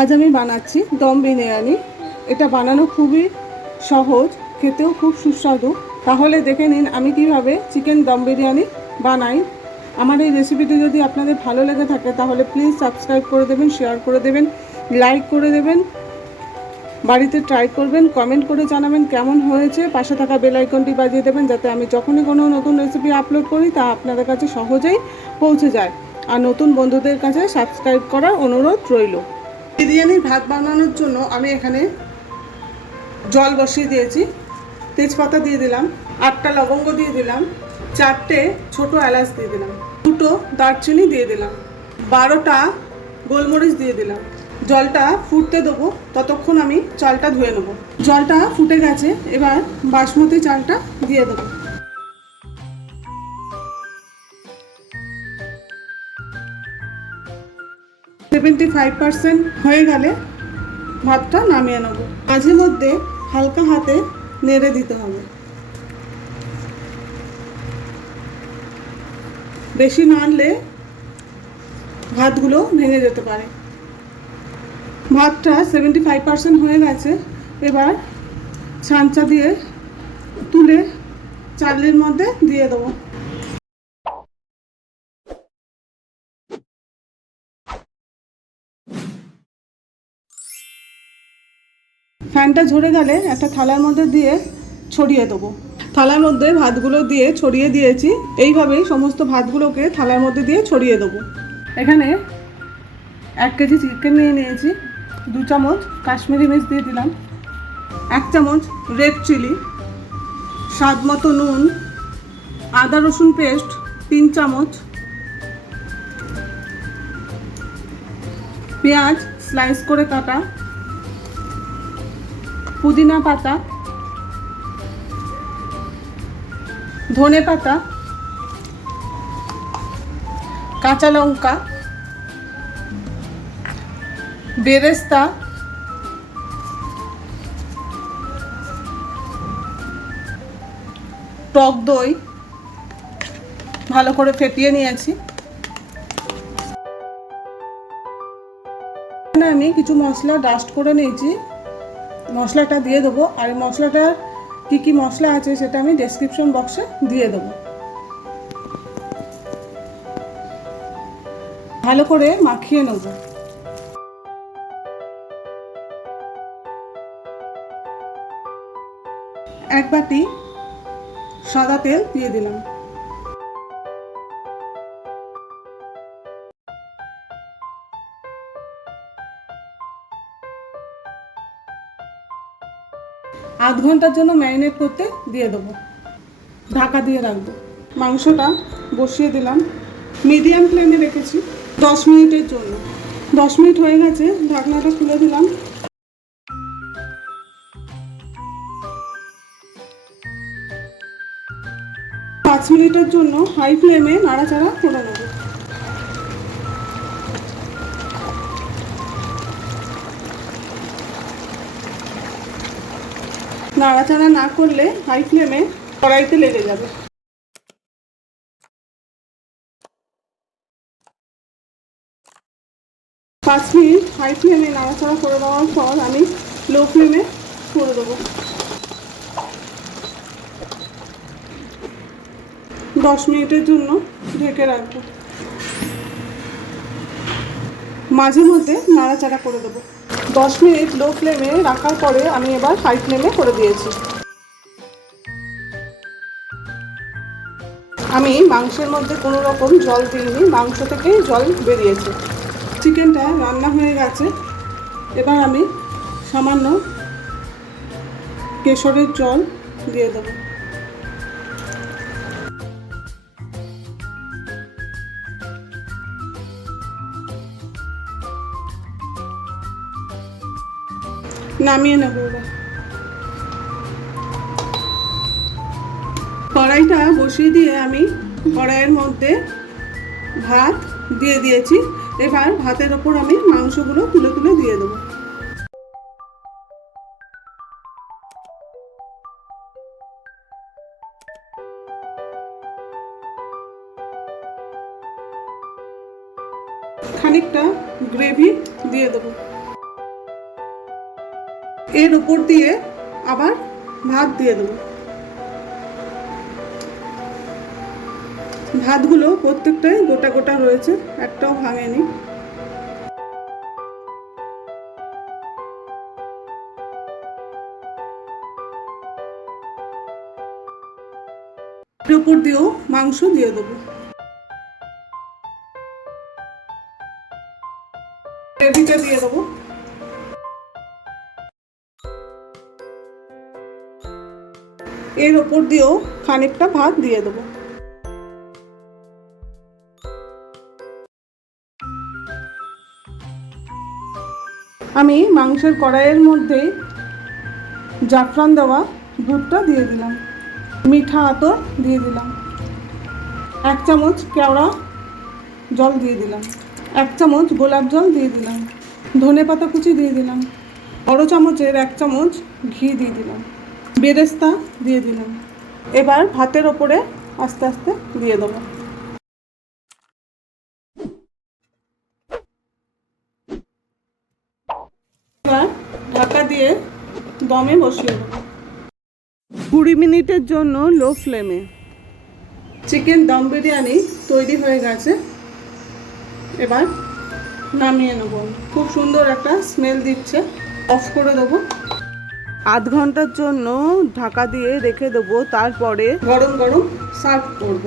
আজ আমি বানাচ্ছি দম বিরিয়ানি। এটা বানানো খুবই সহজ, খেতেও খুব সুস্বাদু। তাহলে দেখে নিন আমি কিভাবে চিকেন দম বিরিয়ানি বানাই। আমার এই রেসিপিটি যদি আপনাদের ভালো লেগে থাকে তাহলে প্লিজ সাবস্ক্রাইব করে দেবেন, শেয়ার করে দেবেন, লাইক করে দেবেন, বাড়িতে ট্রাই করবেন, কমেন্ট করে জানাবেন কেমন হয়েছে। পাশে থাকা বেল আইকনটি বাজিয়ে দেবেন যাতে আমি যখনই কোনো নতুন রেসিপি আপলোড করি তা আপনাদের কাছে সহজেই পৌঁছে যায়। আর নতুন বন্ধুদের কাছে সাবস্ক্রাইব করার অনুরোধ রইল। বিরিয়ানির ভাত বানানোর জন্য আমি এখানে জল বসিয়ে দিয়েছি, তেজপাতা দিয়ে দিলাম, 8টা লবঙ্গ দিয়ে দিলাম, 4টে ছোটো এলাচ দিয়ে দিলাম, 2টো দারচিনি দিয়ে দিলাম, 12টা গোলমরিচ দিয়ে দিলাম। জলটা ফুটতে দেবো, ততক্ষণ আমি চালটা ধুয়ে নেবো। জলটা ফুটে গেছে, এবার বাসমতি চালটা দিয়ে দেবো। সেভেন্টি 5% হয়ে গেলে ভাতটা নামিয়ে নেব। মাঝে মধ্যে হালকা হাতে নেড়ে দিতে হবে, বেশি নাড়লে ভাতগুলো ভেঙে যেতে পারে। ভাতটা 75% হয়ে গেছে, এবার ছাঁচা দিয়ে তুলে চালের মধ্যে দিয়ে দেবো। ফ্যানটা ঝরে গেলে একটা থালার মধ্যে দিয়ে ছড়িয়ে দেবো। থালার মধ্যে ভাতগুলো দিয়ে ছড়িয়ে দিয়েছি। এইভাবেই সমস্ত ভাতগুলোকে থালার মধ্যে দিয়ে ছড়িয়ে দেবো। এখানে 1 কেজি চিকেন নিয়ে নিয়েছি, 2 চামচ কাশ্মীরি মির্চ দিয়ে দিলাম, 1 চামচ রেড চিলি, স্বাদ মতো নুন, আদা রসুন পেস্ট 3 চামচ, পেঁয়াজ স্লাইস করে কাটা, পুদিনা পাতা, ধনে পাতা, কাঁচা লঙ্কা, বেরেস্তা, টক দই ভালো করে ফেটিয়ে নিয়েছি। আমি কিছু মশলা ডাস্ট করে নিয়েছি, মশলাটা দিয়ে দেবো। আর মশলাটার কী কী মশলা আছে সেটা আমি ডেসক্রিপশন বক্সে দিয়ে দেবো। ভালো করে মাখিয়ে নেব। এক বাটি সাদা তেল দিয়ে দিলাম। আধ ঘন্টার জন্য ম্যারিনেট করতে দিয়ে দেবো, ঢাকা দিয়ে রাখবো। মাংসটা বসিয়ে দিলাম, মিডিয়াম ফ্লেমে রেখেছি 10 মিনিটের জন্য। 10 মিনিট হয়ে গেছে, ঢাকনাটা খুলে দিলাম। 5 মিনিটের জন্য হাই ফ্লেমে নাড়াচাড়া করে নেব। নাড়াচাড়া না করলে হাই ফ্লেমে কড়াইতে লেগে যাবে। 5 মিনিট হাই ফ্লেমে নাড়াচাড়া করে দেওয়ার পর আমি লো ফ্লেমে করে দেবো। 10 মিনিটের জন্য ঢেকে রাখবো। মাঝে মধ্যে নাড়াচাড়া করে দেবো। 10 মিনিট লো ফ্লেমে রাখার পরে আমি এবার হাই ফ্লেমে করে দিয়েছি। আমি মাংসের মধ্যে কোনো রকম জল দিইনি, মাংস থেকেই জল বেরিয়েছে। চিকেনটা রান্না হয়ে গেছে, এবার আমি সামান্য কেশরের জল দিয়ে দেবো। নামিয়ে নেব। কড়াইটা বসিয়ে দিয়ে আমি কড়াইয়ের মধ্যে ভাত দিয়ে দিয়েছি। এবার ভাতের ওপর আমি মাংসগুলো তুলে তুলে দিয়ে দেবো। খানিকটা গ্রেভি দিয়ে দেবো। এর উপর দিয়ে আবার ভাত দিয়ে দেবো। ভাতগুলো প্রত্যেকটাই গোটা গোটা রয়েছে, একটাও ভাঙেনি। এর উপর দিয়েও মাংস দিয়ে দেবো। গ্রেভিটা দিয়ে দেবো। এর উপর দিয়েও খানিকটা ভাত দিয়ে দেবো। আমি মাংসের কড়াইয়ের মধ্যে জাফরান দেওয়া দুধটা দিয়ে দিলাম, মিঠা আতর দিয়ে দিলাম, 1 চামচ কেওড়া জল দিয়ে দিলাম, 1 চামচ গোলাপ জল দিয়ে দিলাম, ধনেপাতা কুচি দিয়ে দিলাম, বড় চামচের 1 চামচ ঘি দিয়ে দিলাম, বেরেস্তা দিয়ে দিলাম। এবার ভাতের ওপরে আস্তে আস্তে দিয়ে দেবো। এবার ঢাকা দিয়ে দমে বসিয়ে দেবো 20 মিনিটের জন্য লো ফ্লেমে। চিকেন দম বিরিয়ানি তৈরি হয়ে গেছে। এবার নামিয়ে নেব। খুব সুন্দর একটা স্মেল দিচ্ছে। অফ করে দেবো। আধ ঘন্টার জন্য ঢাকা দিয়ে রেখে দেবো, তারপরে গরম গরম সার্ভ করব।